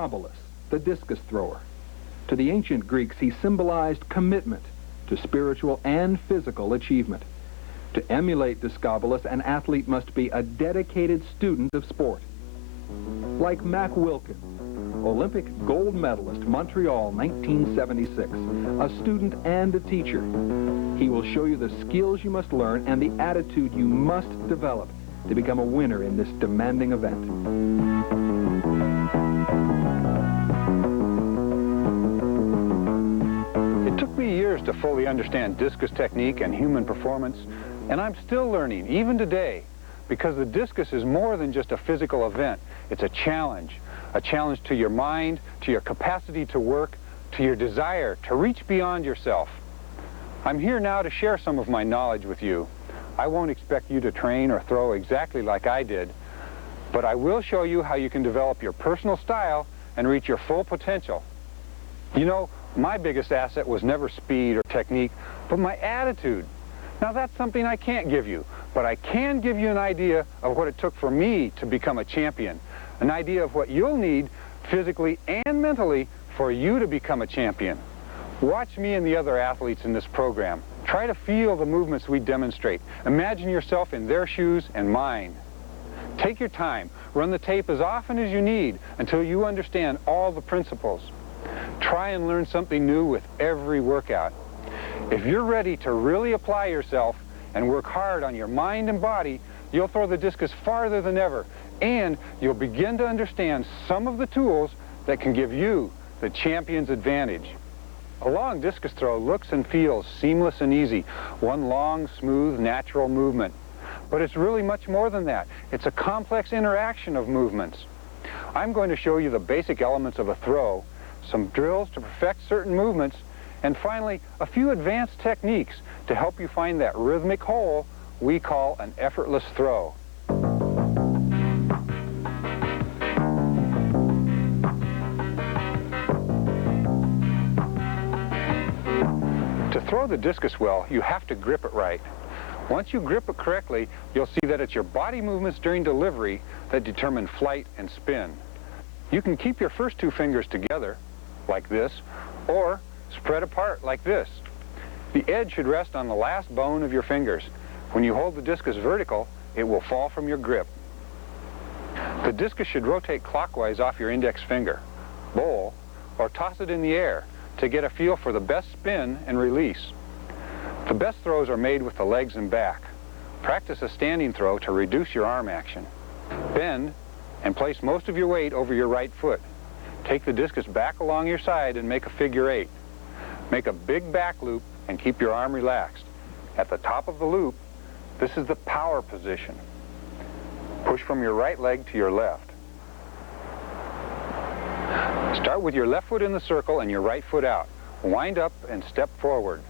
Discobolus, the discus thrower. To the ancient Greeks, he symbolized commitment to spiritual and physical achievement. To emulate Discobolus, an athlete must be a dedicated student of sport. Like Mac Wilkins, Olympic gold medalist, Montreal, 1976, a student and a teacher. He will show you the skills you must learn and the attitude you must develop to become a winner in this demanding event. It took me years to fully understand discus technique and human performance, and I'm still learning, even today, because the discus is more than just a physical event. It's a challenge to your mind, to your capacity to work, to your desire to reach beyond yourself. I'm here now to share some of my knowledge with you. I won't expect you to train or throw exactly like I did, but I will show you how you can develop your personal style and reach your full potential. You know, my biggest asset was never speed or technique, but my attitude. Now that's something I can't give you, but I can give you an idea of what it took for me to become a champion, an idea of what you'll need physically and mentally for you to become a champion. Watch me and the other athletes in this program. Try to feel the movements we demonstrate. Imagine yourself in their shoes and mine. Take your time. Run the tape as often as you need until you understand all the principles. Try and learn something new with every workout. If you're ready to really apply yourself and work hard on your mind and body, you'll throw the discus farther than ever, and you'll begin to understand some of the tools that can give you the champion's advantage. A long discus throw looks and feels seamless and easy, one long, smooth, natural movement. But it's really much more than that. It's a complex interaction of movements. I'm going to show you the basic elements of a throw, some drills to perfect certain movements, and finally, a few advanced techniques to help you find that rhythmic hole we call an effortless throw. To throw the discus well, you have to grip it right. Once you grip it correctly, you'll see that it's your body movements during delivery that determine flight and spin. You can keep your first two fingers together, like this, or spread apart like this. The edge should rest on the last bone of your fingers. When you hold the discus vertical, it will fall from your grip. The discus should rotate clockwise off your index finger, bowl, or toss it in the air to get a feel for the best spin and release. The best throws are made with the legs and back. Practice a standing throw to reduce your arm action. Bend and place most of your weight over your right foot. Take the discus back along your side and make a figure 8. Make a big back loop and keep your arm relaxed. At the top of the loop, this is the power position. Push from your right leg to your left. Start with your left foot in the circle and your right foot out. Wind up and step forward.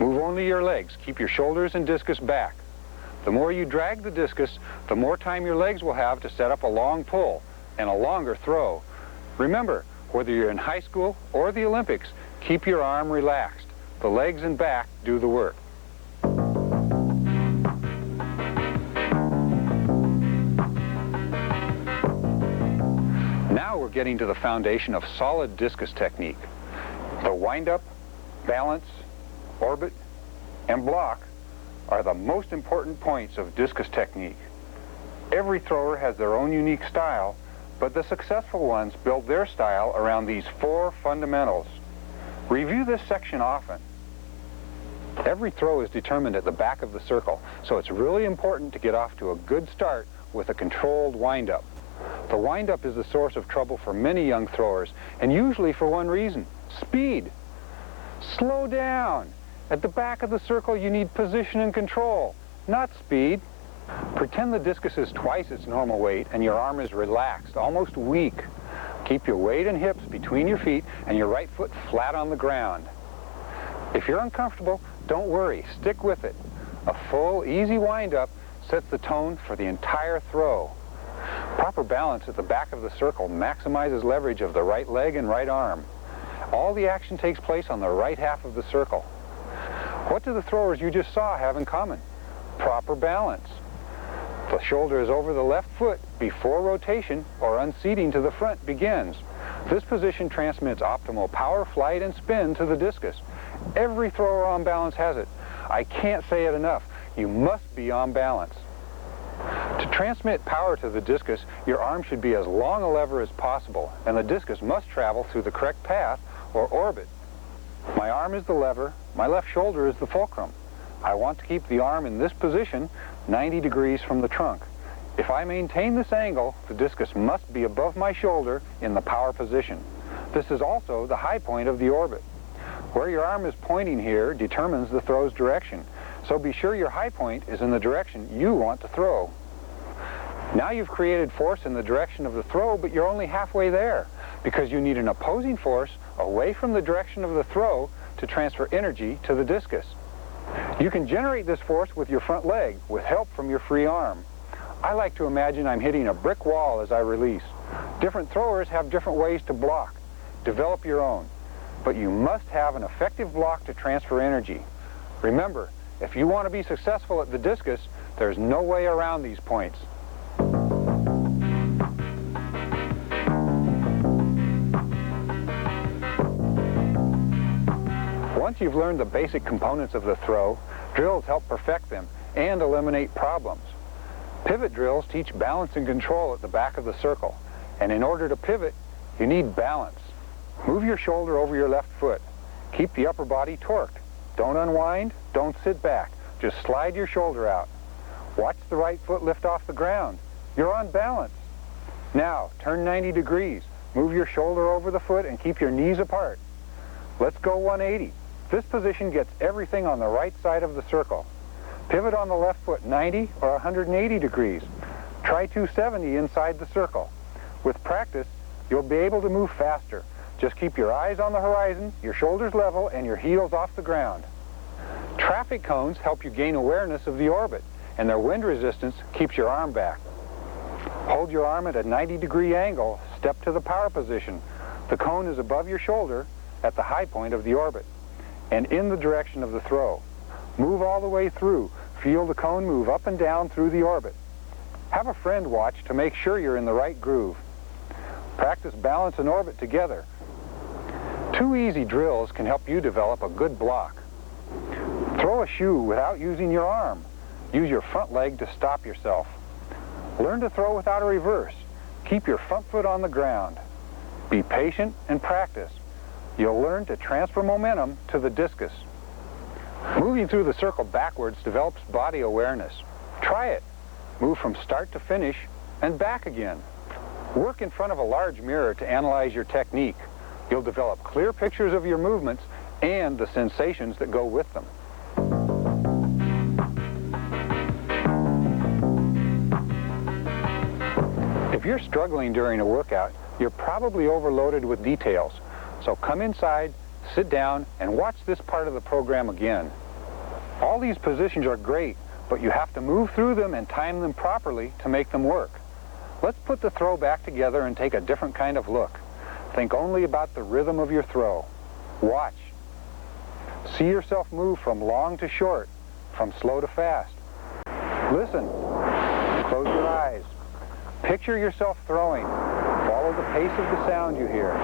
Move only your legs. Keep your shoulders and discus back. The more you drag the discus, the more time your legs will have to set up a long pull and a longer throw. Remember, whether you're in high school or the Olympics, keep your arm relaxed. The legs and back do the work. Now we're getting to the foundation of solid discus technique. The wind-up, balance, orbit, and block are the most important points of discus technique. Every thrower has their own unique style, but the successful ones build their style around these 4 fundamentals. Review this section often. Every throw is determined at the back of the circle, so it's really important to get off to a good start with a controlled wind-up. The wind-up is the source of trouble for many young throwers, and usually for one reason: speed. Slow down. At the back of the circle, you need position and control, not speed. Pretend the discus is twice its normal weight and your arm is relaxed, almost weak. Keep your weight and hips between your feet and your right foot flat on the ground. If you're uncomfortable, don't worry, stick with it. A full, easy wind-up sets the tone for the entire throw. Proper balance at the back of the circle maximizes leverage of the right leg and right arm. All the action takes place on the right half of the circle. What do the throwers you just saw have in common? Proper balance. The shoulder is over the left foot before rotation or unseating to the front begins. This position transmits optimal power, flight, and spin to the discus. Every thrower on balance has it. I can't say it enough. You must be on balance. To transmit power to the discus, your arm should be as long a lever as possible, and the discus must travel through the correct path or orbit. My arm is the lever, my left shoulder is the fulcrum. I want to keep the arm in this position 90 degrees from the trunk. If I maintain this angle, the discus must be above my shoulder in the power position. This is also the high point of the orbit. Where your arm is pointing here determines the throw's direction, so be sure your high point is in the direction you want to throw. Now you've created force in the direction of the throw, but you're only halfway there, because you need an opposing force away from the direction of the throw to transfer energy to the discus. You can generate this force with your front leg, with help from your free arm. I like to imagine I'm hitting a brick wall as I release. Different throwers have different ways to block. Develop your own. But you must have an effective block to transfer energy. Remember, if you want to be successful at the discus, there's no way around these points. Once you've learned the basic components of the throw, drills help perfect them and eliminate problems. Pivot drills teach balance and control at the back of the circle, and in order to pivot, you need balance. Move your shoulder over your left foot. Keep the upper body torqued. Don't unwind, don't sit back. Just slide your shoulder out. Watch the right foot lift off the ground. You're on balance. Now, turn 90 degrees. Move your shoulder over the foot and keep your knees apart. Let's go 180. This position gets everything on the right side of the circle. Pivot on the left foot 90 or 180 degrees. Try 270 inside the circle. With practice, you'll be able to move faster. Just keep your eyes on the horizon, your shoulders level, and your heels off the ground. Traffic cones help you gain awareness of the orbit, and their wind resistance keeps your arm back. Hold your arm at a 90-degree angle, step to the power position. The cone is above your shoulder at the high point of the orbit, and in the direction of the throw. Move all the way through. Feel the cone move up and down through the orbit. Have a friend watch to make sure you're in the right groove. Practice balance and orbit together. 2 easy drills can help you develop a good block. Throw a shoe without using your arm. Use your front leg to stop yourself. Learn to throw without a reverse. Keep your front foot on the ground. Be patient and practice. You'll learn to transfer momentum to the discus. Moving through the circle backwards develops body awareness. Try it. Move from start to finish and back again. Work in front of a large mirror to analyze your technique. You'll develop clear pictures of your movements and the sensations that go with them. If you're struggling during a workout, you're probably overloaded with details. So come inside, sit down, and watch this part of the program again. All these positions are great, but you have to move through them and time them properly to make them work. Let's put the throw back together and take a different kind of look. Think only about the rhythm of your throw. Watch. See yourself move from long to short, from slow to fast. Listen. Close your eyes. Picture yourself throwing. Follow the pace of the sound you hear.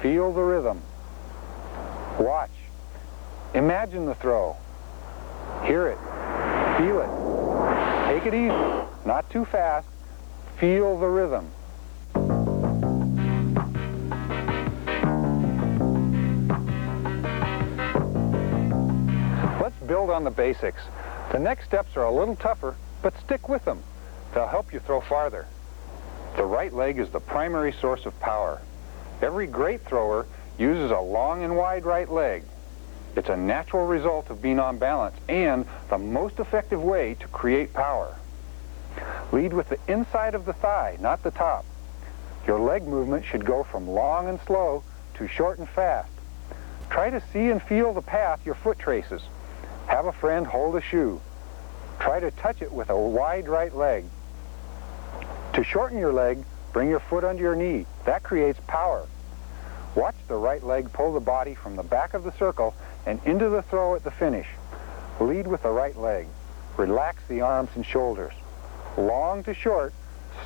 Feel the rhythm. Watch. Imagine the throw. Hear it. Feel it. Take it easy. Not too fast. Feel the rhythm. Let's build on the basics. The next steps are a little tougher, but stick with them. They'll help you throw farther. The right leg is the primary source of power. Every great thrower uses a long and wide right leg. It's a natural result of being on balance and the most effective way to create power. Lead with the inside of the thigh, not the top. Your leg movement should go from long and slow to short and fast. Try to see and feel the path your foot traces. Have a friend hold a shoe. Try to touch it with a wide right leg. To shorten your leg, bring your foot under your knee. That creates power. Watch the right leg pull the body from the back of the circle and into the throw at the finish. Lead with the right leg. Relax the arms and shoulders. Long to short,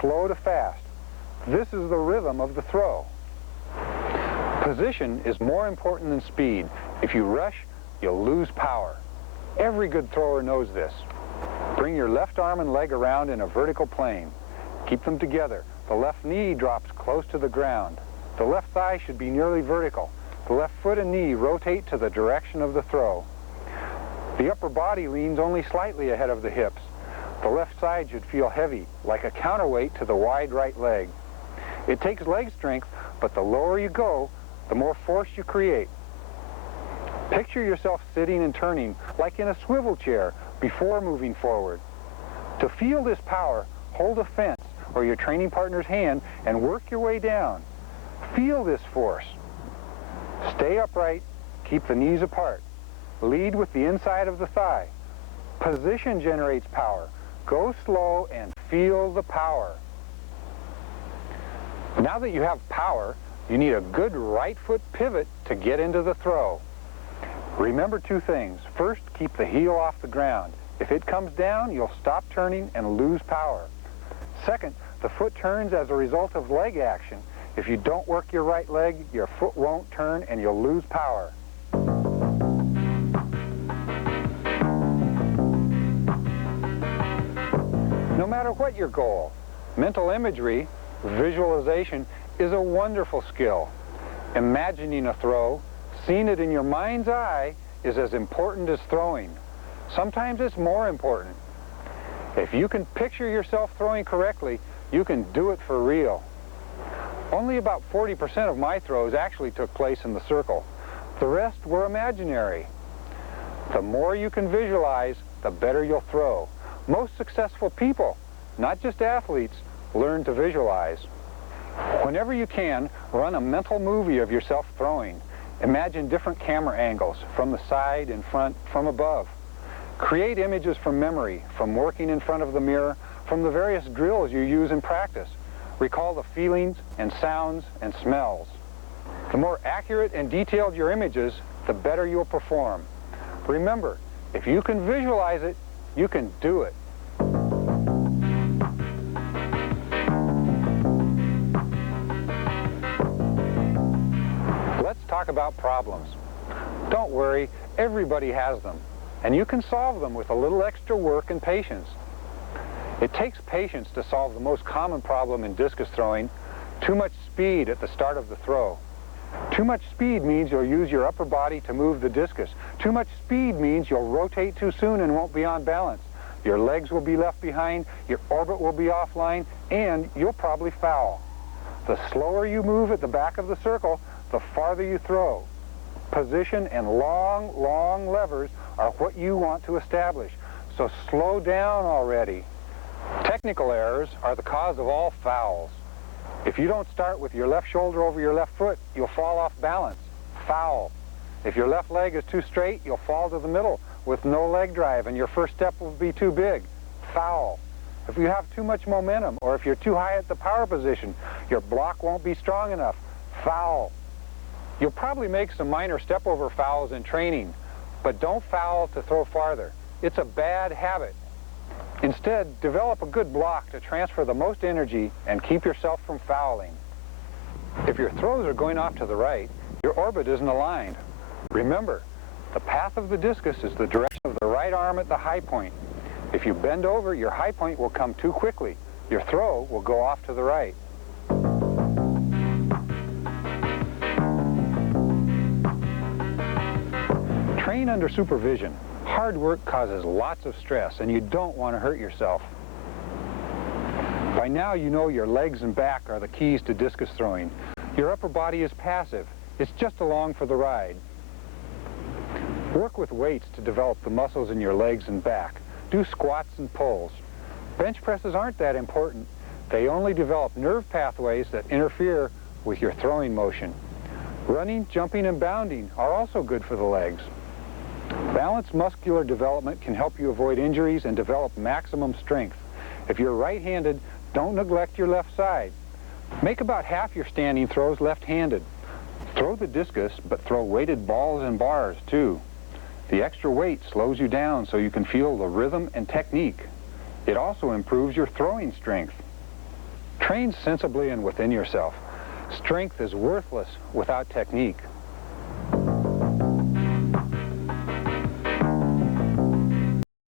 slow to fast. This is the rhythm of the throw. Position is more important than speed. If you rush, you'll lose power. Every good thrower knows this. Bring your left arm and leg around in a vertical plane. Keep them together. The left knee drops close to the ground. The left thigh should be nearly vertical. The left foot and knee rotate to the direction of the throw. The upper body leans only slightly ahead of the hips. The left side should feel heavy, like a counterweight to the wide right leg. It takes leg strength, but the lower you go, the more force you create. Picture yourself sitting and turning like in a swivel chair before moving forward. To feel this power, hold a fence or your training partner's hand and work your way down. Feel this force. Stay upright, keep the knees apart. Lead with the inside of the thigh. Position generates power. Go slow and feel the power. Now that you have power, you need a good right foot pivot to get into the throw. Remember two things. First, keep the heel off the ground. If it comes down, you'll stop turning and lose power. Second, the foot turns as a result of leg action. If you don't work your right leg, your foot won't turn and you'll lose power. No matter what your goal, mental imagery, visualization, is a wonderful skill. Imagining a throw, seeing it in your mind's eye, is as important as throwing. Sometimes it's more important. If you can picture yourself throwing correctly, you can do it for real. Only about 40% of my throws actually took place in the circle. The rest were imaginary. The more you can visualize, the better you'll throw. Most successful people, not just athletes, learn to visualize. Whenever you can, run a mental movie of yourself throwing. Imagine different camera angles, from the side, in front, from above. Create images from memory, from working in front of the mirror, from the various drills you use in practice. Recall the feelings and sounds and smells. The more accurate and detailed your images, the better you'll perform. Remember, if you can visualize it, you can do it. Let's talk about problems. Don't worry, everybody has them, and you can solve them with a little extra work and patience. It takes patience to solve the most common problem in discus throwing: too much speed at the start of the throw. Too much speed means you'll use your upper body to move the discus. Too much speed means you'll rotate too soon and won't be on balance. Your legs will be left behind, your orbit will be offline, and you'll probably foul. The slower you move at the back of the circle, the farther you throw. Position and long, long levers are what you want to establish, so slow down already. Technical errors are the cause of all fouls. If you don't start with your left shoulder over your left foot, you'll fall off balance. Foul. If your left leg is too straight, you'll fall to the middle with no leg drive and your first step will be too big. Foul. If you have too much momentum, or if you're too high at the power position, your block won't be strong enough. Foul. You'll probably make some minor step-over fouls in training, but don't foul to throw farther. It's a bad habit. Instead, develop a good block to transfer the most energy and keep yourself from fouling. If your throws are going off to the right, your orbit isn't aligned. Remember, the path of the discus is the direction of the right arm at the high point. If you bend over, your high point will come too quickly. Your throw will go off to the right. Train under supervision. Hard work causes lots of stress, and you don't want to hurt yourself. By now you know your legs and back are the keys to discus throwing. Your upper body is passive. It's just along for the ride. Work with weights to develop the muscles in your legs and back. Do squats and pulls. Bench presses aren't that important. They only develop nerve pathways that interfere with your throwing motion. Running, jumping, and bounding are also good for the legs. Balanced muscular development can help you avoid injuries and develop maximum strength. If you're right-handed, don't neglect your left side. Make about half your standing throws left-handed. Throw the discus, but throw weighted balls and bars, too. The extra weight slows you down so you can feel the rhythm and technique. It also improves your throwing strength. Train sensibly and within yourself. Strength is worthless without technique.